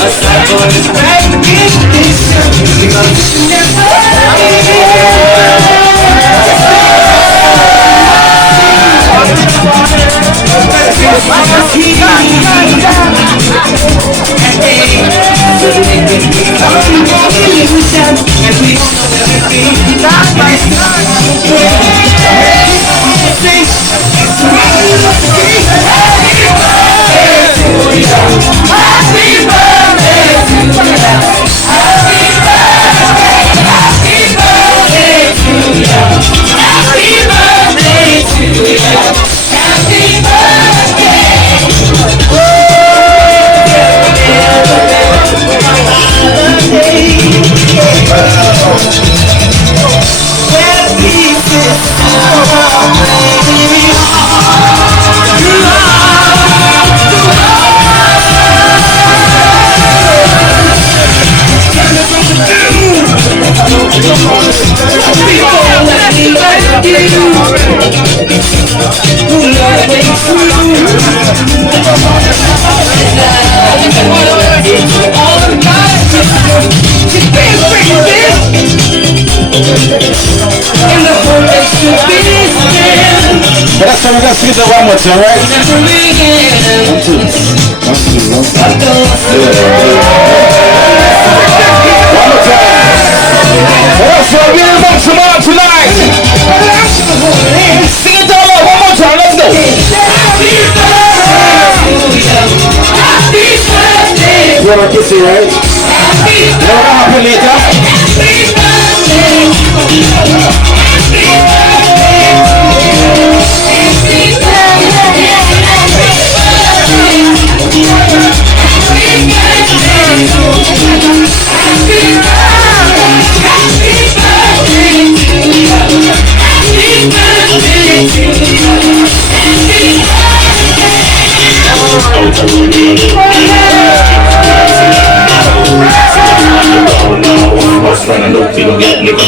aside for this recognition, because you never That's why we got to get that one more time, right? One more time. That's why we're going to tomorrow tonight. Sing it all out one more time. Let's go. You want to kiss it, right? You know what happened later? Friend, I don't feel get liquor,